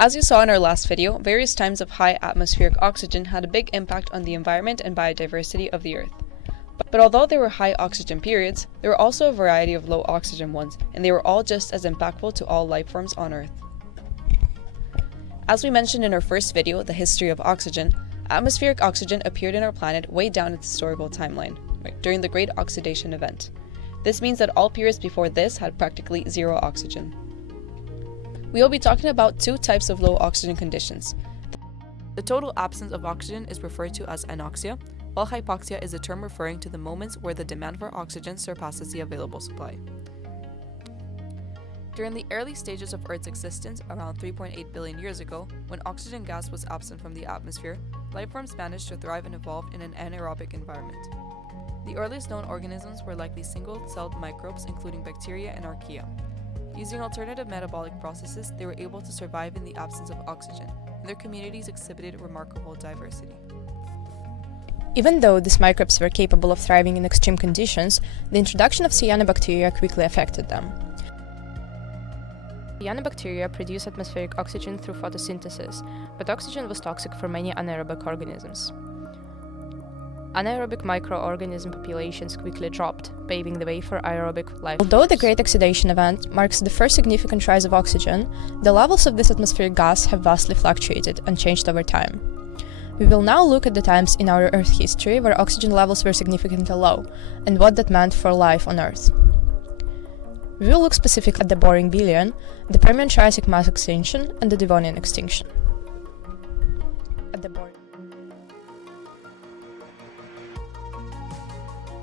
As you saw in our last video, various times of high atmospheric oxygen had a big impact on the environment and biodiversity of the Earth. But although there were high oxygen periods, there were also a variety of low oxygen ones, and they were all just as impactful to all life forms on Earth. As we mentioned in our first video, The History of Oxygen, atmospheric oxygen appeared in our planet way down its historical timeline, during the Great Oxidation Event. This means that all periods before this had practically zero oxygen. We will be talking about two types of low oxygen conditions. The total absence of oxygen is referred to as anoxia, while hypoxia is a term referring to the moments where the demand for oxygen surpasses the available supply. During the early stages of Earth's existence, around 3.8 billion years ago, when oxygen gas was absent from the atmosphere, life forms managed to thrive and evolve in an anaerobic environment. The earliest known organisms were likely single-celled microbes, including bacteria and archaea. Using alternative metabolic processes, they were able to survive in the absence of oxygen, and their communities exhibited remarkable diversity. Even though these microbes were capable of thriving in extreme conditions, the introduction of cyanobacteria quickly affected them. Cyanobacteria produce atmospheric oxygen through photosynthesis, but oxygen was toxic for many anaerobic organisms. Anaerobic microorganism populations quickly dropped, paving the way for aerobic life. Although the Great Oxidation Event marks the first significant rise of oxygen, the levels of this atmospheric gas have vastly fluctuated and changed over time. We will now look at the times in our Earth history where oxygen levels were significantly low, and what that meant for life on Earth. We will look specifically at the Boring Billion, the Permian-Triassic mass extinction, and the Devonian extinction.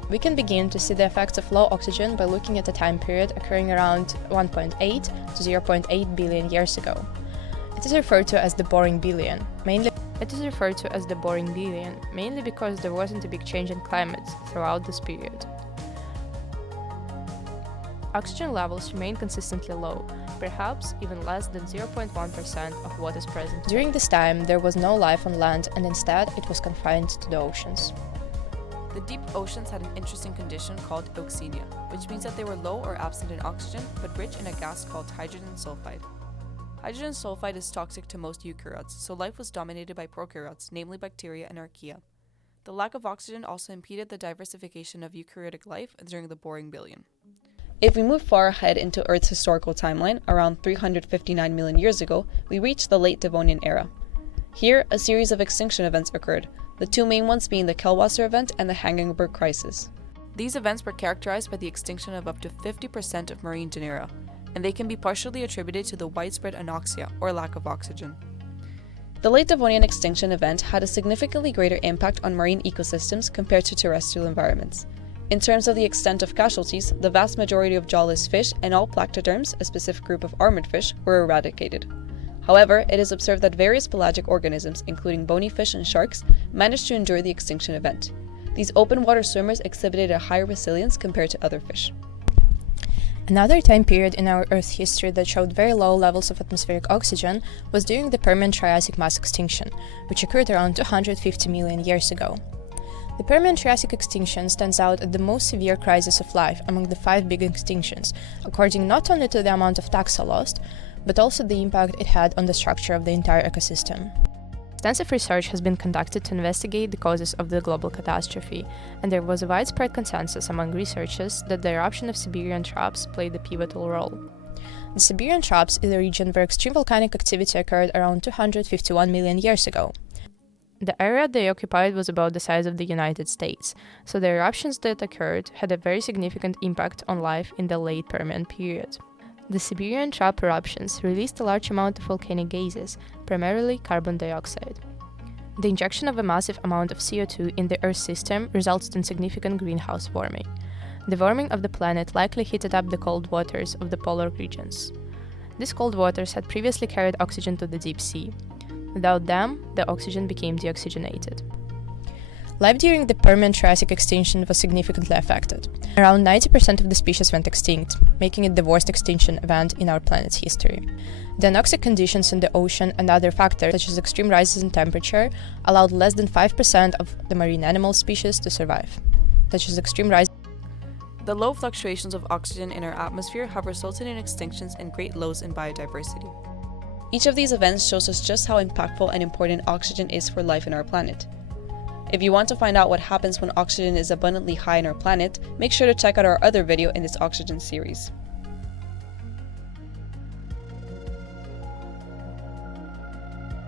We can begin to see the effects of low oxygen by looking at a time period occurring around 1.8 to 0.8 billion years ago. It is referred to as the Boring Billion, mainly because there wasn't a big change in climate throughout this period. Oxygen levels remain consistently low, perhaps even less than 0.1% of what is present. During this time, there was no life on land, and instead it was confined to the oceans. The deep oceans had an interesting condition called euxenia, which means that they were low or absent in oxygen, but rich in a gas called hydrogen sulfide. Hydrogen sulfide is toxic to most eukaryotes, so life was dominated by prokaryotes, namely bacteria and archaea. The lack of oxygen also impeded the diversification of eukaryotic life during the Boring Billion. If we move far ahead into Earth's historical timeline, around 359 million years ago, we reach the late Devonian era. Here, a series of extinction events occurred, the two main ones being the Kellwasser event and the Hangenberg crisis. These events were characterized by the extinction of up to 50% of marine genera, and they can be partially attributed to the widespread anoxia, or lack of oxygen. The late Devonian extinction event had a significantly greater impact on marine ecosystems compared to terrestrial environments. In terms of the extent of casualties, the vast majority of jawless fish and all placoderms, a specific group of armored fish, were eradicated. However, it is observed that various pelagic organisms, including bony fish and sharks, managed to endure the extinction event. These open water swimmers exhibited a higher resilience compared to other fish. Another time period in our Earth history that showed very low levels of atmospheric oxygen was during the Permian-Triassic mass extinction, which occurred around 250 million years ago. The Permian-Triassic extinction stands out as the most severe crisis of life among the 5 big extinctions, according not only to the amount of taxa lost, but also the impact it had on the structure of the entire ecosystem. Extensive research has been conducted to investigate the causes of the global catastrophe, and there was a widespread consensus among researchers that the eruption of Siberian Traps played a pivotal role. The Siberian Traps is a region where extreme volcanic activity occurred around 251 million years ago. The area they occupied was about the size of the United States, so the eruptions that occurred had a very significant impact on life in the late Permian period. The Siberian Trap eruptions released a large amount of volcanic gases, primarily carbon dioxide. The injection of a massive amount of CO2 in the Earth system resulted in significant greenhouse warming. The warming of the planet likely heated up the cold waters of the polar regions. These cold waters had previously carried oxygen to the deep sea. Without them, the oxygen became deoxygenated. Life during the Permian-Triassic extinction was significantly affected. Around 90% of the species went extinct, making it the worst extinction event in our planet's history. The anoxic conditions in the ocean and other factors, such as extreme rises in temperature, allowed less than 5% of the marine animal species to survive. The low fluctuations of oxygen in our atmosphere have resulted in extinctions and great lows in biodiversity. Each of these events shows us just how impactful and important oxygen is for life in our planet. If you want to find out what happens when oxygen is abundantly high in our planet, make sure to check out our other video in this oxygen series.